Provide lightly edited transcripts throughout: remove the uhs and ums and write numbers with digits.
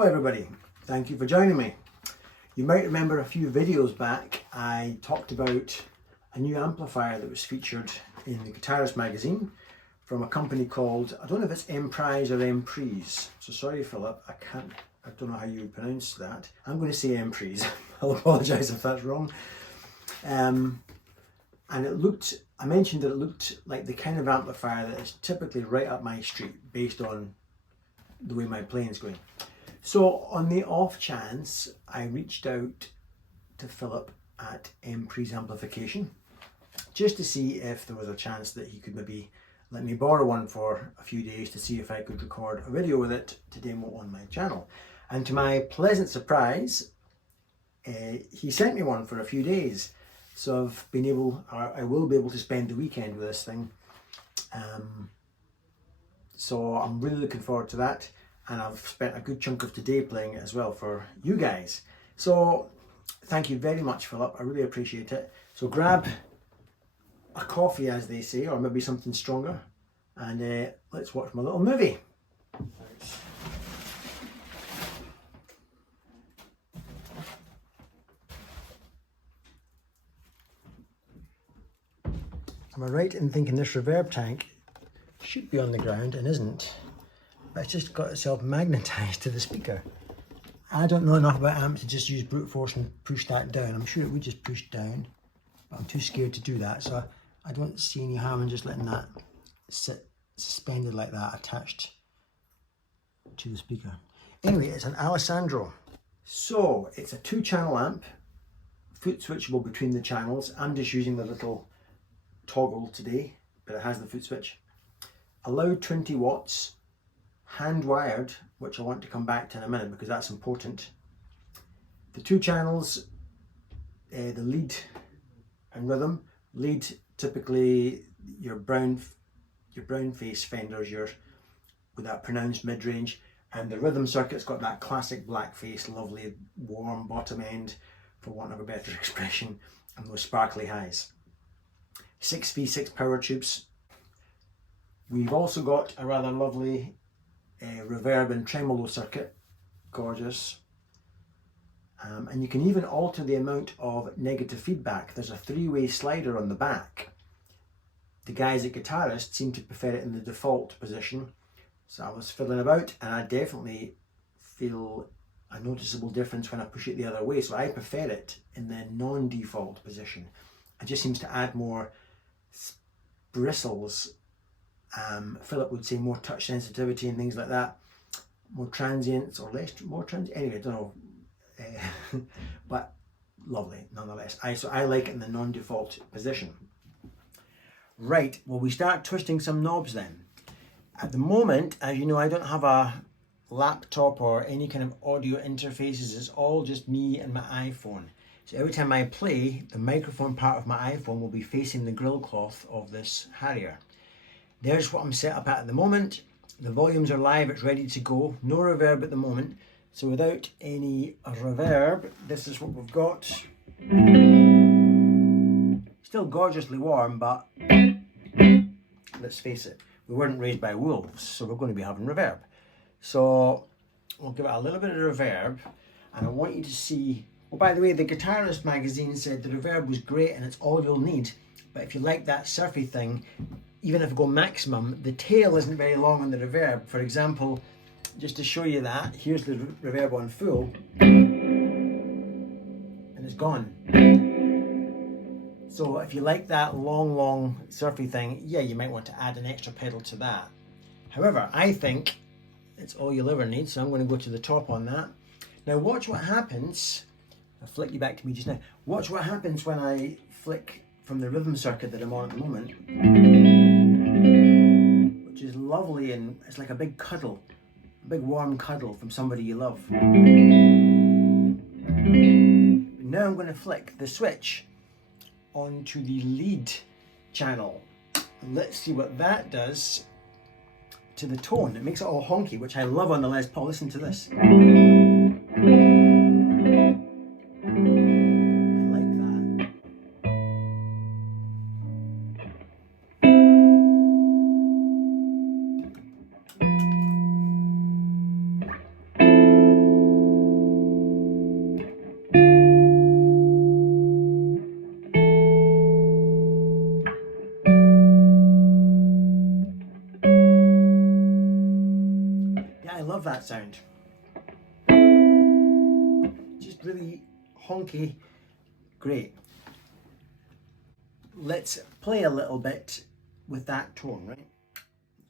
Hello everybody, thank you for joining me. You might remember a few videos back I talked about a new amplifier that was featured in the Guitarist magazine from a company called, I don't know if it's Emprize or Emprize, so sorry Philip, I don't know how you would pronounce that. I'm going to say Emprize. I'll apologise if that's wrong. And I mentioned that it looked like the kind of amplifier that is typically right up my street based on the way my playing's going. So on the off chance, I reached out to Philip at Emprize Amplification just to see if there was a chance that he could maybe let me borrow one for a few days to see if I could record a video with it to demo on my channel. And to my pleasant surprise, he sent me one for a few days. So I will be able to spend the weekend with this thing. So I'm really looking forward to that. And I've spent a good chunk of today playing it as well for you guys. So thank you very much, Philip. I really appreciate it. So grab a coffee, as they say, or maybe something stronger, and let's watch my little movie. Am I right in thinking this reverb tank should be on the ground and isn't? But it's just got itself magnetized to the speaker. I don't know enough about amps to just use brute force and push that down. I'm sure it would just push down, but I'm too scared to do that. So I don't see any harm in just letting that sit suspended like that, attached to the speaker. Anyway, it's an Alessandro. So it's a 2-channel amp, foot switchable between the channels. I'm just using the little toggle today, but it has the foot switch. Allowed 20 watts. Hand wired, which I want to come back to in a minute because that's important. The 2 channels, the lead and rhythm. Lead, typically your brown face Fenders, with that pronounced mid-range, and the rhythm circuit's got that classic black face, lovely warm bottom end, for want of a better expression, and those sparkly highs. 6V6 power tubes. We've also got a rather lovely reverb and tremolo circuit, gorgeous. And you can even alter the amount of negative feedback. There's a 3-way slider on the back. The guys at Guitarist seem to prefer it in the default position. So I was fiddling about and I definitely feel a noticeable difference when I push it the other way. So I prefer it in the non-default position. It just seems to add more bristles. Philip would say more touch sensitivity and things like that, more transients or more transient. Anyway, I don't know, but lovely nonetheless. So I like it in the non-default position. Right, well, we start twisting some knobs then. At the moment, as you know, I don't have a laptop or any kind of audio interfaces. It's all just me and my iPhone. So every time I play, the microphone part of my iPhone will be facing the grill cloth of this Harrier. There's what I'm set up at the moment. The volumes are live, it's ready to go. No reverb at the moment. So without any reverb, this is what we've got. Still gorgeously warm, but let's face it, we weren't raised by wolves, so we're going to be having reverb. So we'll give it a little bit of reverb, and I want you to see, oh, by the way, the Guitarist magazine said the reverb was great and it's all you'll need. But if you like that surfy thing, even if I go maximum, the tail isn't very long on the reverb. For example, just to show you that, here's the reverb on full, and it's gone. So if you like that long surfy thing, yeah, you might want to add an extra pedal to that. However, I think it's all you'll ever need, so I'm going to go to the top on that. Now watch what happens. I'll flick you back to me just now. Watch what happens when I flick from the rhythm circuit that I'm on at the moment, which is lovely, and it's like a big cuddle, a big warm cuddle from somebody you love. Now I'm going to flick the switch onto the lead channel. Let's see what that does to the tone. It makes it all honky, which I love on the Les Paul. Listen to this. Yeah, I love that sound. Just really honky, great. Let's play a little bit with that tone, right?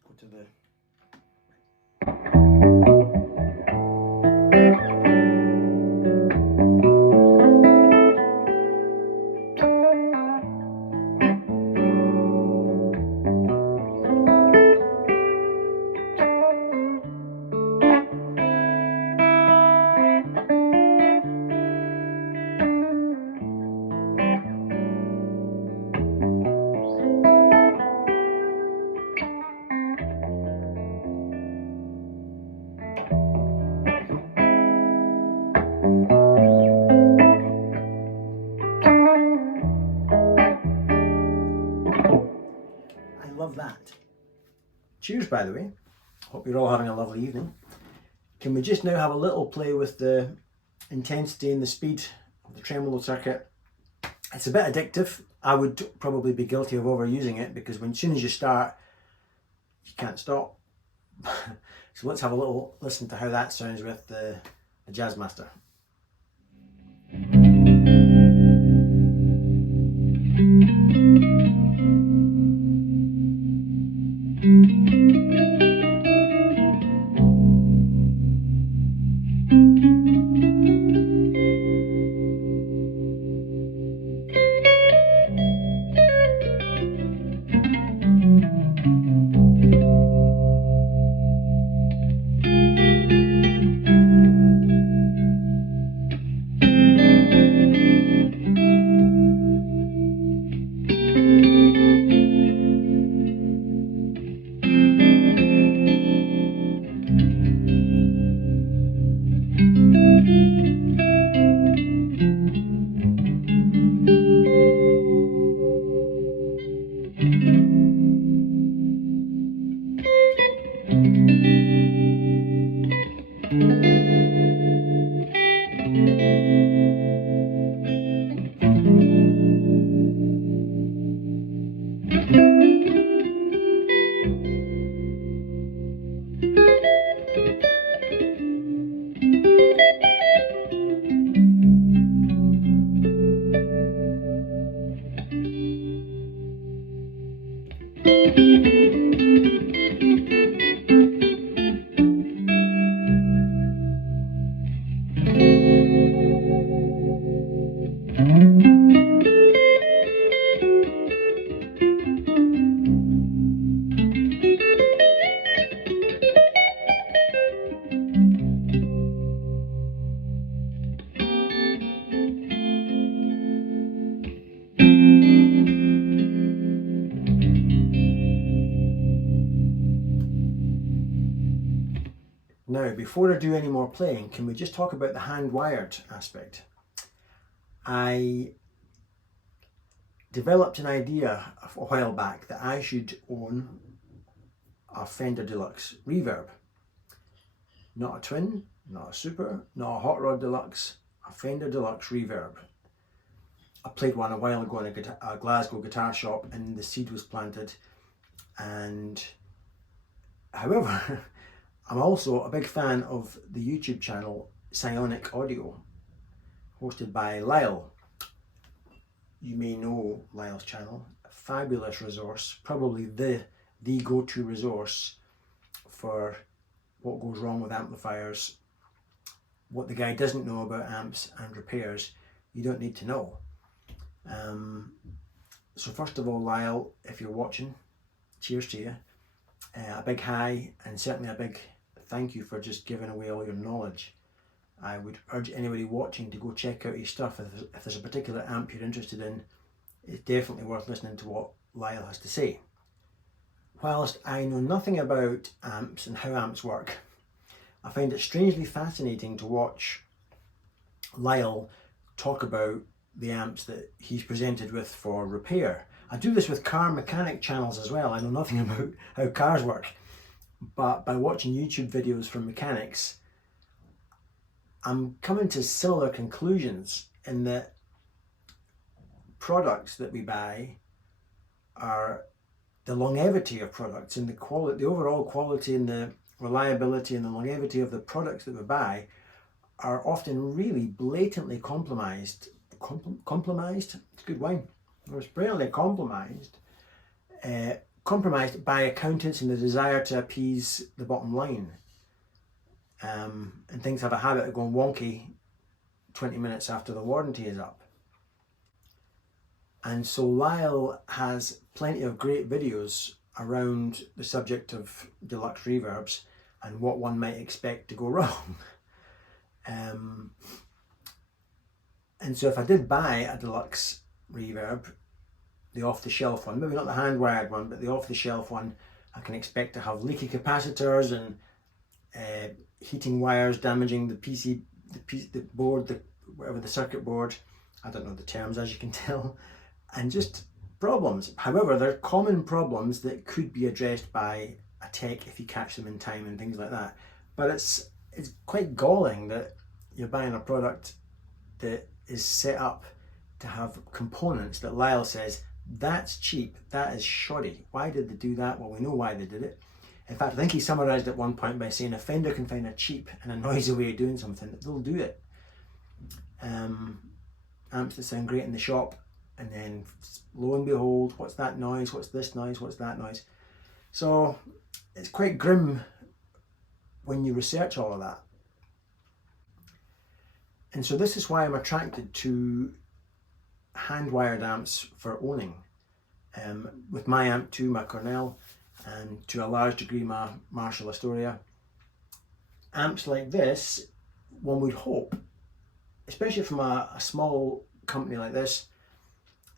Go to the... Love that. Cheers, by the way. Hope you're all having a lovely evening. Can we just now have a little play with the intensity and the speed of the tremolo circuit? It's a bit addictive. I would probably be guilty of overusing it because as soon as you start, you can't stop. So let's have a little listen to how that sounds with the Jazzmaster. Now, before I do any more playing, can we just talk about the hand-wired aspect? I developed an idea a while back that I should own a Fender Deluxe Reverb. Not a Twin, not a Super, not a Hot Rod Deluxe, a Fender Deluxe Reverb. I played one a while ago in a Glasgow guitar shop and the seed was planted. And however, I'm also a big fan of the YouTube channel Psionic Audio, hosted by Lyle. You may know Lyle's channel, a fabulous resource, probably the go-to resource for what goes wrong with amplifiers. What the guy doesn't know about amps and repairs, you don't need to know. So first of all, Lyle, if you're watching, cheers to you. A big hi, and certainly a big thank you for just giving away all your knowledge. I would urge anybody watching to go check out his stuff. If there's a particular amp you're interested in, it's definitely worth listening to what Lyle has to say. Whilst I know nothing about amps and how amps work, I find it strangely fascinating to watch Lyle talk about the amps that he's presented with for repair. I do this with car mechanic channels as well. I know nothing about how cars work, but by watching YouTube videos from mechanics, I'm coming to similar conclusions in that products that we buy are the longevity of products and the quality, the overall quality and the reliability and the longevity of the products that we buy are often really blatantly compromised. Compromised? It's a good wine. It's brilliantly compromised by accountants and the desire to appease the bottom line. And things have a habit of going wonky 20 minutes after the warranty is up. And so Lyle has plenty of great videos around the subject of deluxe reverbs and what one might expect to go wrong. And so if I did buy a deluxe reverb, the off-the-shelf one, maybe not the hand-wired one, but the off-the-shelf one, I can expect to have leaky capacitors and heating wires damaging the PC, the board, whatever the circuit board. I don't know the terms, as you can tell, and just problems. However, they're common problems that could be addressed by a tech if you catch them in time and things like that. But it's quite galling that you're buying a product that is set up to have components that Lyle says, that's cheap, that is shoddy. Why did they do that? Well, we know why they did it. In fact, I think he summarised at one point by saying, a Fender can find a cheap and a noisy way of doing something, they'll do it. Amps that sound great in the shop, and then lo and behold, what's that noise, what's this noise, what's that noise? So it's quite grim when you research all of that. And so this is why I'm attracted to hand-wired amps for owning. With my amp too, my Cornell, and to a large degree my Marshall Astoria. Amps like this, one would hope, especially from a small company like this,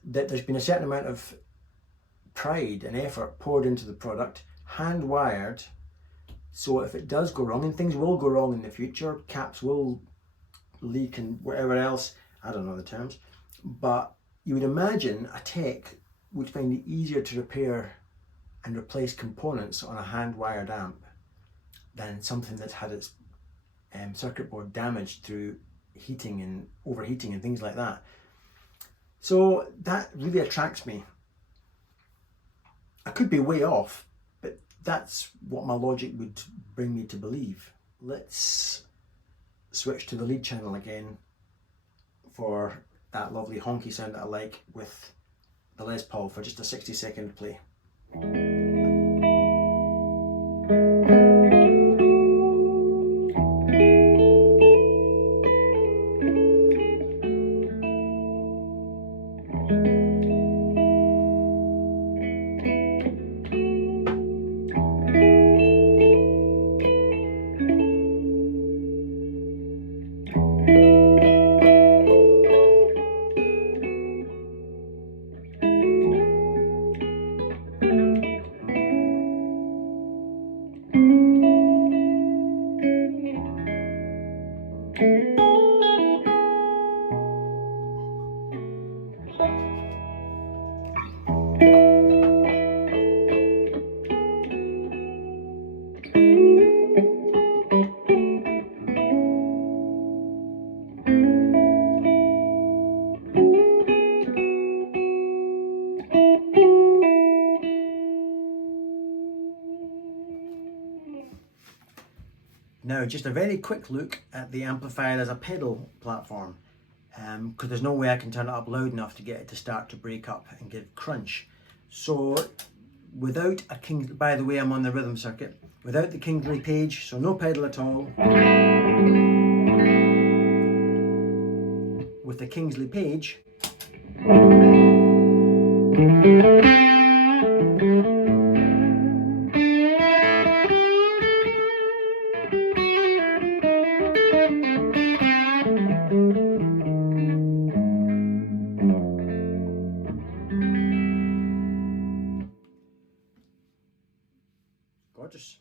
that there's been a certain amount of pride and effort poured into the product, hand-wired, so if it does go wrong, and things will go wrong in the future, caps will leak and whatever else, I don't know the terms, but you would imagine a tech would find it easier to repair and replace components on a hand-wired amp than something that's had its circuit board damaged through heating and overheating and things like that. So that really attracts me. I could be way off, but that's what my logic would bring me to believe. Let's switch to the lead channel again for that lovely honky sound that I like with the Les Paul for just a 60-second play. Now, just a very quick look at the amplifier as a pedal platform, because there's no way I can turn it up loud enough to get it to start to break up and give crunch. So without a Kingsley, by the way, I'm on the rhythm circuit, without the Kingsley page, so no pedal at all. With the Kingsley page, gorgeous.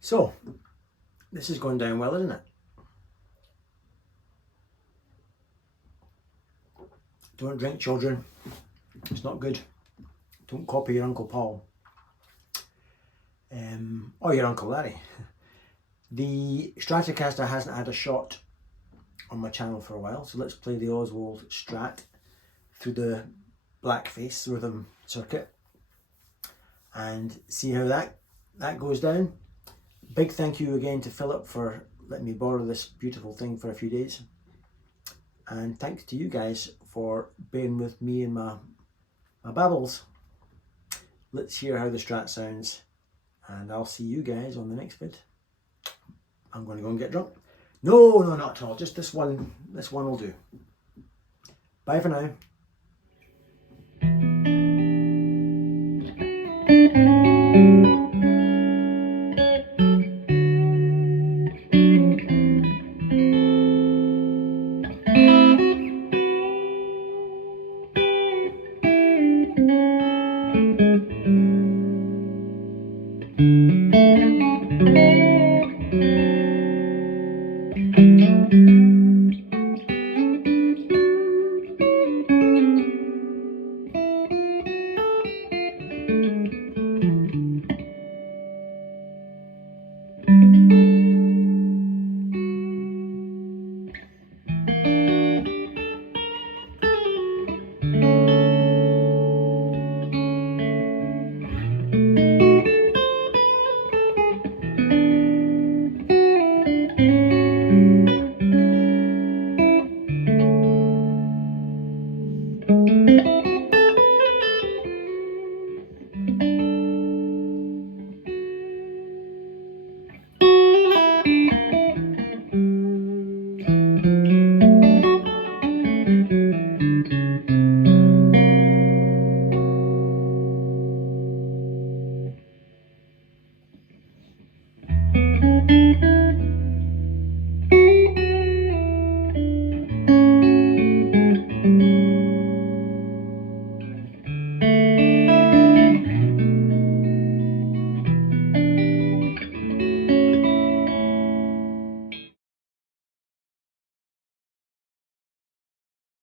So this is going down well, isn't it? Don't drink, children. It's not good. Don't copy your Uncle Paul. Or your Uncle Larry. The Stratocaster hasn't had a shot on my channel for a while, so let's play the Oswald Strat through the blackface rhythm circuit and see how that goes down. big thank you again to Philip for letting me borrow this beautiful thing for a few days. And thanks to you guys for being with me and my babbles. Let's hear how the Strat sounds, and I'll see you guys on the next vid. I'm going to go and get drunk. No, not at all. Just this one will do. Bye for now.